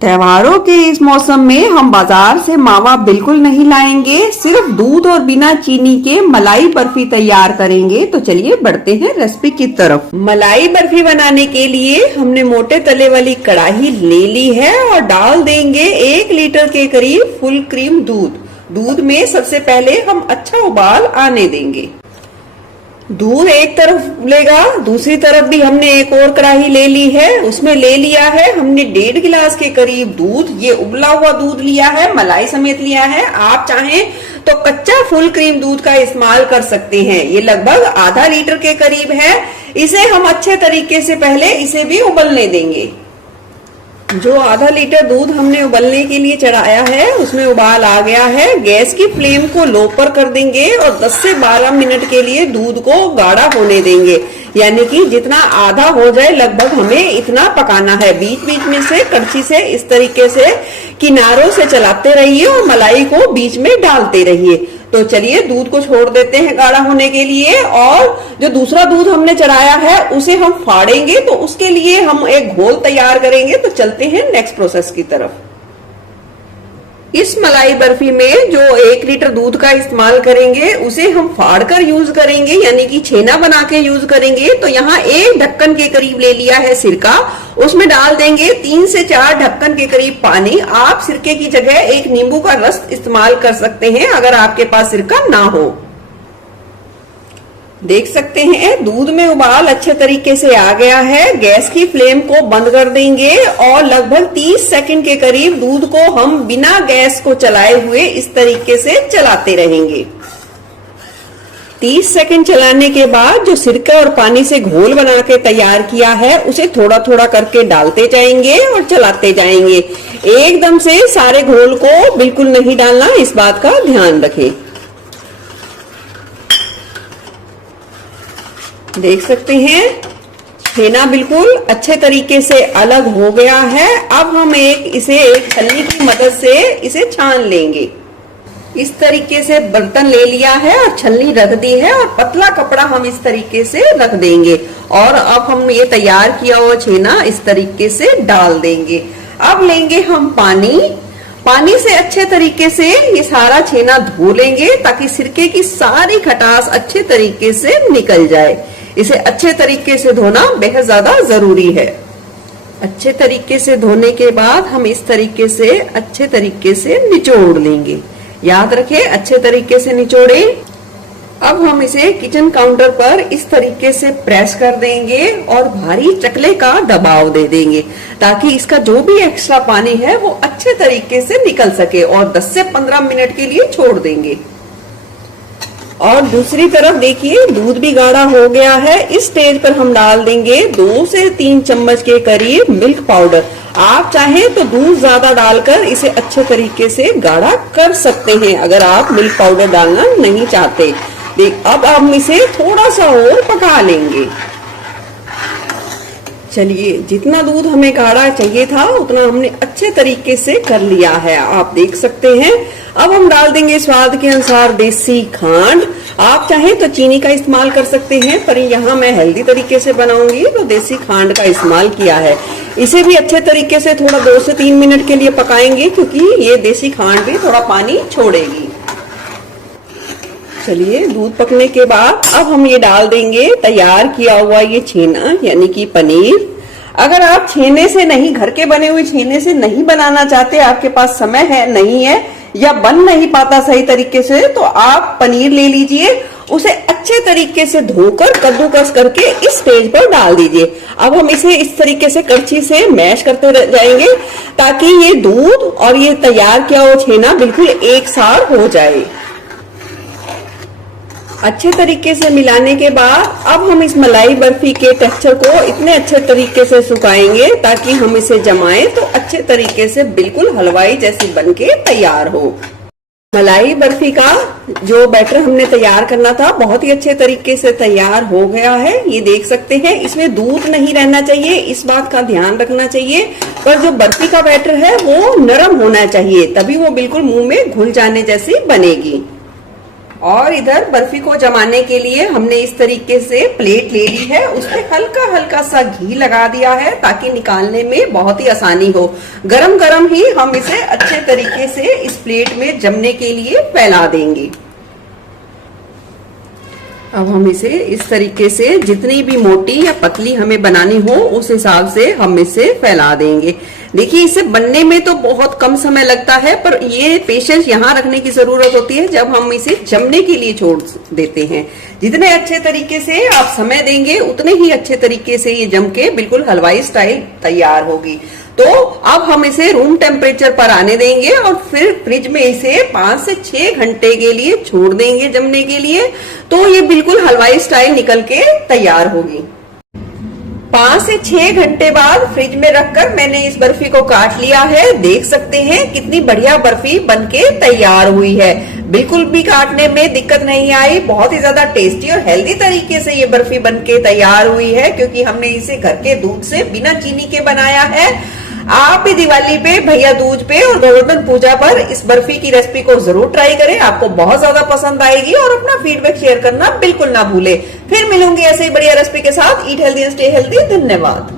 त्योहारों के इस मौसम में हम बाजार से मावा बिल्कुल नहीं लाएंगे, सिर्फ दूध और बिना चीनी के मलाई बर्फी तैयार करेंगे। तो चलिए बढ़ते हैं रेसिपी की तरफ। मलाई बर्फी बनाने के लिए हमने मोटे तले वाली कढ़ाई ले ली है और डाल देंगे 1 लीटर के करीब फुल क्रीम दूध। दूध में सबसे पहले हम अच्छा उबाल आने देंगे। दूध एक तरफ लेगा, दूसरी तरफ भी हमने एक और कढ़ाई ले ली है, उसमें ले लिया है हमने 1.5 गिलास के करीब दूध। ये उबला हुआ दूध लिया है, मलाई समेत लिया है। आप चाहें तो कच्चा फुल क्रीम दूध का इस्तेमाल कर सकते हैं। ये लगभग आधा लीटर के करीब है। इसे हम अच्छे तरीके से पहले इसे भी उबलने देंगे। जो आधा लीटर दूध हमने उबलने के लिए चढ़ाया है उसमें उबाल आ गया है। गैस की फ्लेम को लो पर कर देंगे और 10 से 12 मिनट के लिए दूध को गाढ़ा होने देंगे, यानी कि जितना आधा हो जाए लगभग हमें इतना पकाना है। बीच बीच में से कड़छी से इस तरीके से किनारों से चलाते रहिए और मलाई को बीच में डालते रहिए। तो चलिए दूध को छोड़ देते हैं गाढ़ा होने के लिए, और जो दूसरा दूध हमने चढ़ाया है उसे हम फाड़ेंगे। तो उसके लिए हम एक घोल तैयार करेंगे। तो चलते हैं नेक्स्ट प्रोसेस की तरफ। इस मलाई बर्फी में जो 1 लीटर दूध का इस्तेमाल करेंगे उसे हम फाड़ कर यूज करेंगे, यानी कि छेना बना के यूज करेंगे। तो यहाँ 1 ढक्कन के करीब ले लिया है सिरका, उसमें डाल देंगे 3 से 4 ढक्कन के करीब पानी। आप सिरके की जगह एक नींबू का रस इस्तेमाल कर सकते हैं अगर आपके पास सिरका ना हो। देख सकते हैं दूध में उबाल अच्छे तरीके से आ गया है। गैस की फ्लेम को बंद कर देंगे और लगभग 30 सेकंड के करीब दूध को हम बिना गैस को चलाए हुए इस तरीके से चलाते रहेंगे। 30 सेकंड चलाने के बाद जो सिरका और पानी से घोल बना के तैयार किया है उसे थोड़ा थोड़ा करके डालते जाएंगे और चलाते जाएंगे। एकदम से सारे घोल को बिल्कुल नहीं डालना, इस बात का ध्यान रखें। देख सकते हैं छेना बिल्कुल अच्छे तरीके से अलग हो गया है। अब हम इसे एक छलनी की मदद से इसे छान लेंगे। इस तरीके से बर्तन ले लिया है और छलनी रख दी है और पतला कपड़ा हम इस तरीके से रख देंगे। और अब हम ये तैयार किया हुआ छेना इस तरीके से डाल देंगे। अब लेंगे हम पानी से अच्छे तरीके से ये सारा छेना धो लेंगे ताकि सिरके की सारी खटास अच्छे तरीके से निकल जाए। इसे अच्छे तरीके से धोना बेहद ज्यादा जरूरी है। अच्छे तरीके से धोने के बाद हम इस तरीके से अच्छे तरीके से निचोड़ लेंगे। याद रखें अच्छे तरीके से निचोड़े। अब हम इसे किचन काउंटर पर इस तरीके से प्रेस कर देंगे और भारी चकले का दबाव दे देंगे ताकि इसका जो भी एक्स्ट्रा पानी है वो अच्छे तरीके से निकल सके, और 10 से 15 मिनट के लिए छोड़ देंगे। और दूसरी तरफ देखिए दूध भी गाढ़ा हो गया है। इस स्टेज पर हम डाल देंगे 2 से 3 चम्मच के करीब मिल्क पाउडर। आप चाहें तो दूध ज्यादा डालकर इसे अच्छे तरीके से गाढ़ा कर सकते हैं अगर आप मिल्क पाउडर डालना नहीं चाहते। अब हम इसे थोड़ा सा और पका लेंगे। चलिए जितना दूध हमें गाढ़ा चाहिए था उतना हमने अच्छे तरीके से कर लिया है, आप देख सकते हैं। अब हम डाल देंगे स्वाद के अनुसार देसी खांड। आप चाहें तो चीनी का इस्तेमाल कर सकते हैं, पर यहाँ मैं हेल्दी तरीके से बनाऊंगी तो देसी खांड का इस्तेमाल किया है। इसे भी अच्छे तरीके से थोड़ा 2 से 3 मिनट के लिए पकाएंगे क्योंकि ये देसी खांड भी थोड़ा पानी छोड़ेगी। चलिए दूध पकने के बाद अब हम ये डाल देंगे तैयार किया हुआ ये छेना, यानी कि पनीर। अगर आप छेने से नहीं, घर के बने हुए छेने से नहीं बनाना चाहते, आपके पास समय है नहीं है या बन नहीं पाता सही तरीके से, तो आप पनीर ले लीजिए, उसे अच्छे तरीके से धोकर कद्दूकस करके इस स्टेज पर डाल दीजिए। अब हम इसे इस तरीके से कड़छी से मैश करते जाएंगे ताकि ये दूध और ये तैयार किया हुआ छेना बिल्कुल एक साथ हो जाए। अच्छे तरीके से मिलाने के बाद अब हम इस मलाई बर्फी के टेक्सचर को इतने अच्छे तरीके से सुखाएंगे ताकि हम इसे जमाएं तो अच्छे तरीके से बिल्कुल हलवाई जैसी बनके तैयार हो। मलाई बर्फी का जो बैटर हमने तैयार करना था बहुत ही अच्छे तरीके से तैयार हो गया है। ये देख सकते हैं इसमें दूध नहीं रहना चाहिए, इस बात का ध्यान रखना चाहिए। पर जो बर्फी का बैटर है वो नरम होना चाहिए, तभी वो बिल्कुल मुंह में घुल जाने जैसी बनेगी। और इधर बर्फी को जमाने के लिए हमने इस तरीके से प्लेट ले ली है, उसपे हल्का हल्का सा घी लगा दिया है ताकि निकालने में बहुत ही आसानी हो। गरम गरम ही हम इसे अच्छे तरीके से इस प्लेट में जमने के लिए फैला देंगे। अब हम इसे इस तरीके से जितनी भी मोटी या पतली हमें बनानी हो उस हिसाब से हम इसे फैला देंगे। देखिए इसे बनने में तो बहुत कम समय लगता है, पर ये पेशेंस यहाँ रखने की जरूरत होती है जब हम इसे जमने के लिए छोड़ देते हैं। जितने अच्छे तरीके से आप समय देंगे उतने ही अच्छे तरीके से ये जम के बिल्कुल हलवाई स्टाइल तैयार होगी। तो अब हम इसे रूम टेम्परेचर पर आने देंगे और फिर फ्रिज में इसे 5 से 6 घंटे के लिए छोड़ देंगे जमने के लिए। तो ये बिल्कुल हलवाई स्टाइल निकल के तैयार होगी। 5 से 6 घंटे बाद फ्रिज में रखकर मैंने इस बर्फी को काट लिया है। देख सकते हैं कितनी बढ़िया बर्फी बनके तैयार हुई है। बिल्कुल भी काटने में दिक्कत नहीं आई। बहुत ही ज्यादा टेस्टी और हेल्दी तरीके से ये बर्फी बनके तैयार हुई है, क्योंकि हमने इसे घर के दूध से बिना चीनी के बनाया है। आप भी दिवाली पे, भैया दूज पे और गोवर्धन पूजा पर इस बर्फी की रेसिपी को जरूर ट्राई करें। आपको बहुत ज्यादा पसंद आएगी और अपना फीडबैक शेयर करना बिल्कुल ना भूले। फिर मिलूंगी ऐसे ही बढ़िया रेसिपी के साथ। Eat healthy and stay healthy. धन्यवाद।